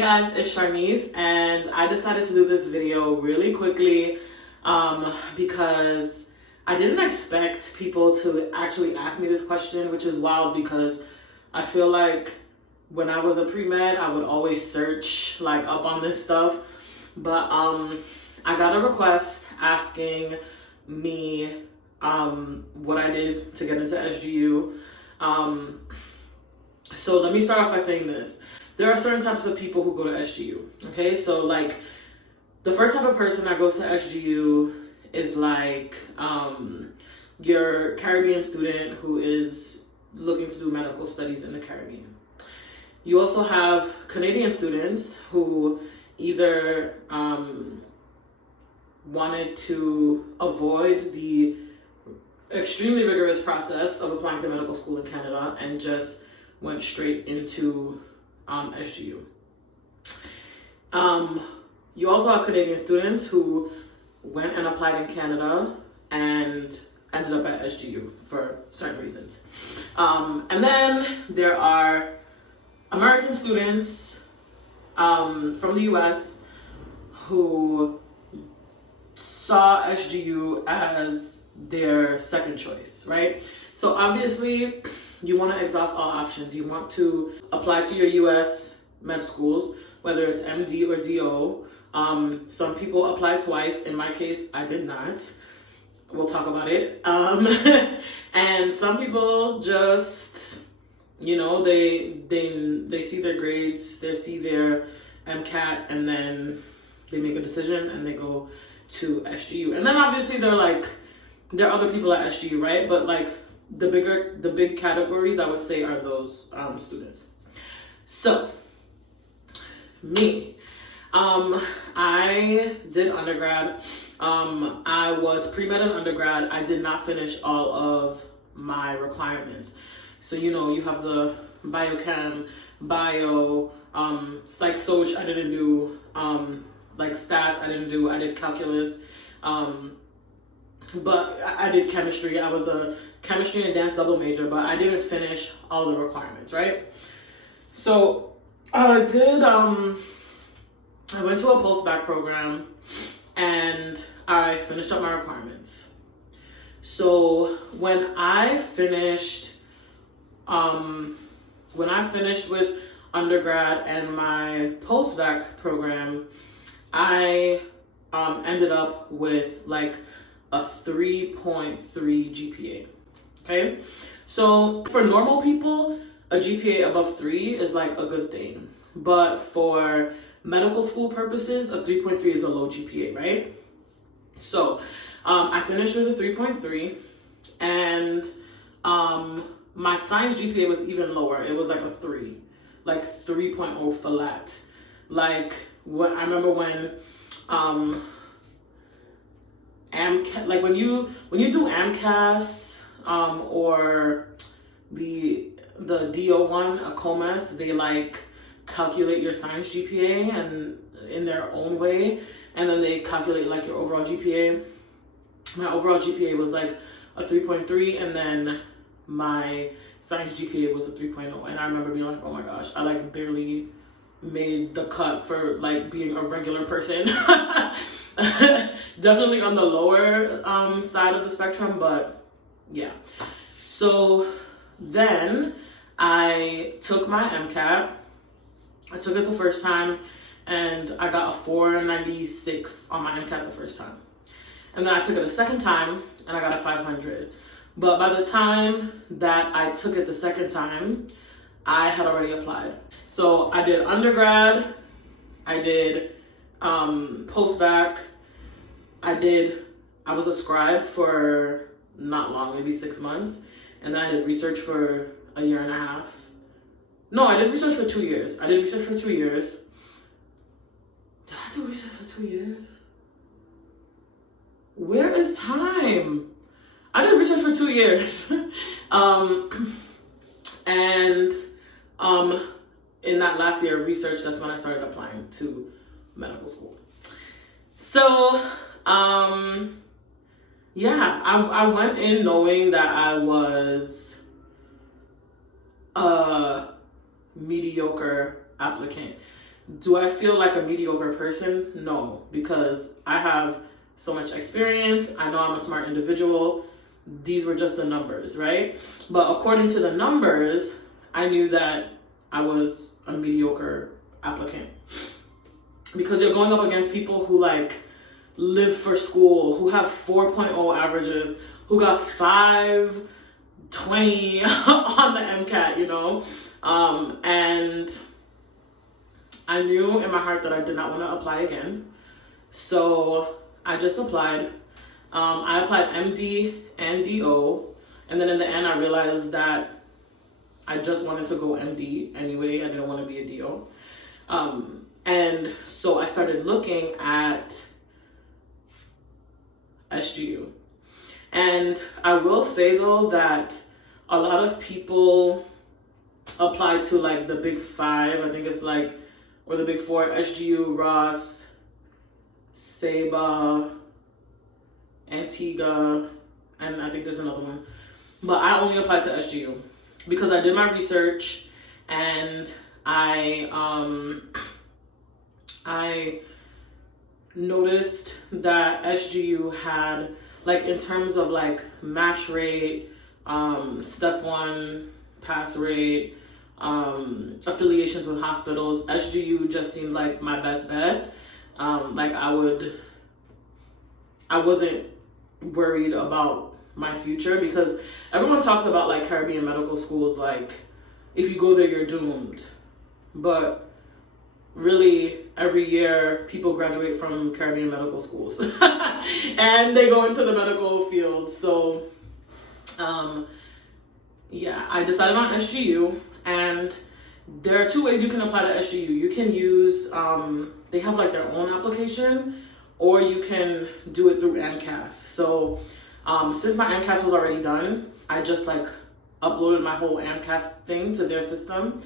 Hey guys, it's Charnice, and I decided to do this video really quickly because I didn't expect people to actually ask me this question, which is wild because I feel like when I was a pre-med, I would always search like up on this stuff. But I got a request asking me what I did to get into SGU. So let me start off by saying this. There are certain types of people who go to SGU, okay? So like the first type of person that goes to SGU is like your Caribbean student who is looking to do medical studies in the Caribbean. You also have Canadian students who either wanted to avoid the extremely rigorous process of applying to medical school in Canada and just went straight into SGU. You also have Canadian students who went and applied in Canada and ended up at SGU for certain reasons. And then there are American students from the US who saw SGU as their second choice, right? So obviously you want to exhaust all options. You want to apply to your US med schools, whether it's MD or DO. Some people apply twice. In my case, I did not. We'll talk about it. And some people just, you know, they see their grades, they see their MCAT, and then they make a decision and they go to SGU. And then obviously there are other people at SGU, right? But like the big categories I would say are those students. So me, I did undergrad. I was pre-med and undergrad. I did not finish all of my requirements. So, you know, you have the biochem, bio, psych soc, I didn't do, like stats, I didn't do, I did calculus, but I did chemistry. I was a chemistry and advanced double major, but I didn't finish all the requirements, right? So I went to a post-bac program and I finished up my requirements. So when I finished with undergrad and my post-bac program, I ended up with like a 3.3 GPA. Okay, so for normal people, a GPA above 3 is like a good thing, but for medical school purposes, a 3.3 is a low GPA, right? So I finished with a 3.3, and my science GPA was even lower. It was like a 3, like 3.0 flat. Like what I remember when AMCAS, like when you do AMCAS or the DO1, a COMAS, they like calculate your science GPA and in their own way, and then they calculate like your overall GPA. My overall GPA was like a 3.3, and then my science GPA was a 3.0, and I remember being like, oh my gosh, I like barely made the cut for like being a regular person. Definitely on the lower side of the spectrum, but yeah. So then I took my MCAT. I took it the first time and I got a 496 on my MCAT the first time. And then I took it a second time and I got a 500. But by the time that I took it the second time, I had already applied. So I did undergrad, I did post-bac, I was a scribe for not long, maybe 6 months. And then I did research for a year and a half. No, I did research for 2 years. Did I do research for 2 years? Where is time? I did research for 2 years. And in that last year of research, that's when I started applying to medical school. So, yeah, I went in knowing that I was a mediocre applicant. Do I feel like a mediocre person? No, because I have so much experience. I know I'm a smart individual. These were just the numbers, right? But according to the numbers, I knew that I was a mediocre applicant, because you're going up against people who like live for school, who have 4.0 averages, who got 520 on the MCAT, you know? And I knew in my heart that I did not want to apply again. So I just applied. I applied MD and DO. And then in the end, I realized that I just wanted to go MD anyway. I didn't want to be a DO. And so I started looking at SGU. And I will say though that a lot of people apply to like the big five. I think it's like, or the big four: SGU, Ross, Saba, Antigua, and I think there's another one. But I only applied to SGU because I did my research, and I noticed that SGU had, like, in terms of like match rate, step one pass rate, affiliations with hospitals, SGU just seemed like my best bet. Like I wasn't worried about my future, because everyone talks about like Caribbean medical schools, like if you go there you're doomed, but really every year people graduate from Caribbean medical schools and they go into the medical field. So yeah, I decided on SGU, and there are two ways you can apply to SGU. You can use, they have like their own application, or you can do it through NCAS. So since my NCAS was already done, I just like uploaded my whole NCAS thing to their system.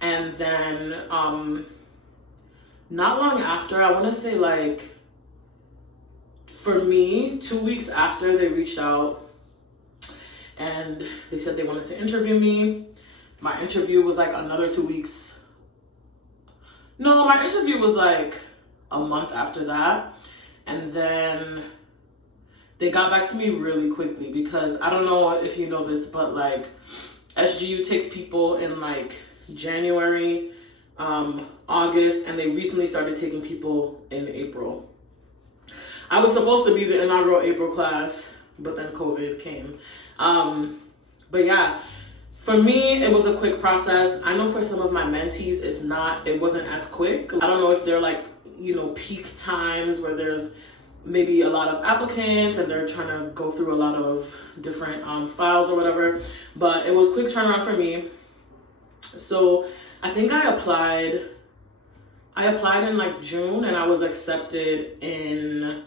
And then not long after, I want to say like, for me, 2 weeks after, they reached out and they said they wanted to interview me. My interview was like another 2 weeks. No, my interview was like a month after that. And then they got back to me really quickly, because I don't know if you know this, but like SGU takes people in like January, August, and they recently started taking people in April. I was supposed to be the inaugural April class, but then COVID came. But yeah, for me, it was a quick process. I know for some of my mentees, it wasn't as quick. I don't know if they're like, you know, peak times where there's maybe a lot of applicants and they're trying to go through a lot of different files or whatever, but it was quick turnaround for me. So I think I applied in like June, and I was accepted in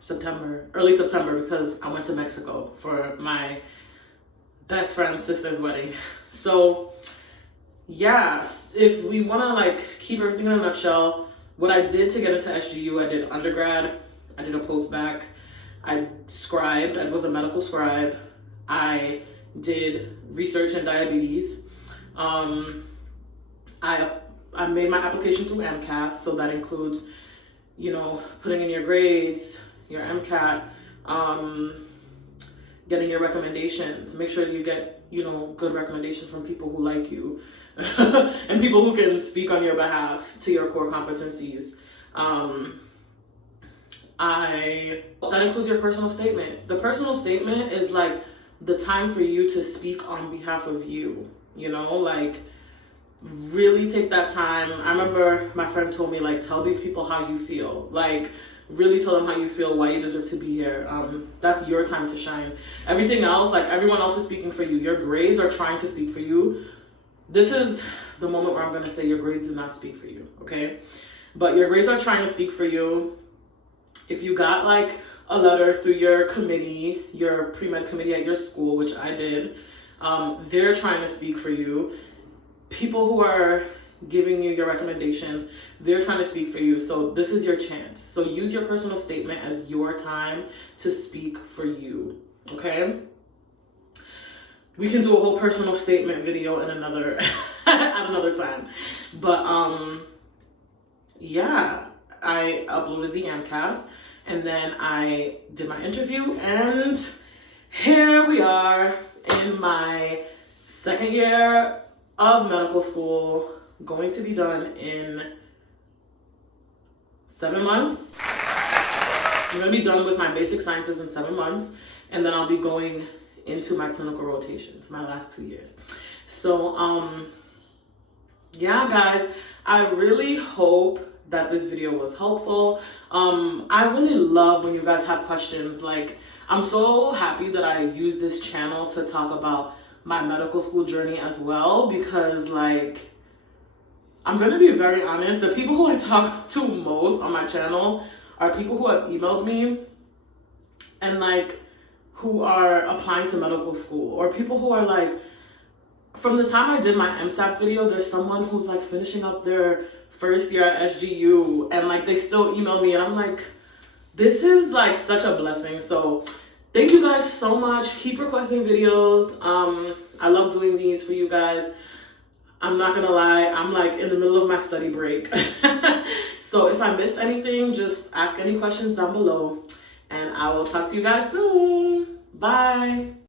September, early September, because I went to Mexico for my best friend's sister's wedding. So yeah, if we want to like keep everything in a nutshell, what I did to get into SGU, I did undergrad, I did a post-bac, I scribed, I was a medical scribe, I did research in diabetes, I made my application through MCAS, so that includes, you know, putting in your grades, your MCAT, getting your recommendations. Make sure you get, you know, good recommendations from people who like you and people who can speak on your behalf to your core competencies. That includes your personal statement. The personal statement is like the time for you to speak on behalf of you, you know, like really take that time. I remember my friend told me, like, tell these people how you feel. Like, really tell them how you feel, why you deserve to be here. That's your time to shine. Everything else, like, everyone else is speaking for you. Your grades are trying to speak for you. This is the moment where I'm going to say your grades do not speak for you, okay? But your grades are trying to speak for you. If you got, like, a letter through your committee, your pre-med committee at your school, which I did, they're trying to speak for you. People who are giving you your recommendations, they're trying to speak for you. So this is your chance. So use your personal statement as your time to speak for you, okay? we can do a whole personal statement video in another at another time. But yeah, I uploaded the MCAS, and then I did my interview, and here we are in my second year of medical school, going to be done in 7 months. I'm going to be done with my basic sciences in 7 months, and then I'll be going into my clinical rotations, my last 2 years. So, yeah, guys, I really hope that this video was helpful. I really love when you guys have questions. Like, I'm so happy that I use this channel to talk about my medical school journey as well, because like, I'm gonna be very honest, the people who I talk to most on my channel are people who have emailed me and like who are applying to medical school, or people who are like, from the time I did my MSAT video, there's someone who's like finishing up their first year at SGU, and like they still email me, and I'm like, this is like such a blessing. So thank you guys so much. Keep requesting videos. I love doing these for you guys. I'm not gonna lie, I'm like in the middle of my study break. So if I missed anything, just ask any questions down below, and I will talk to you guys soon. Bye.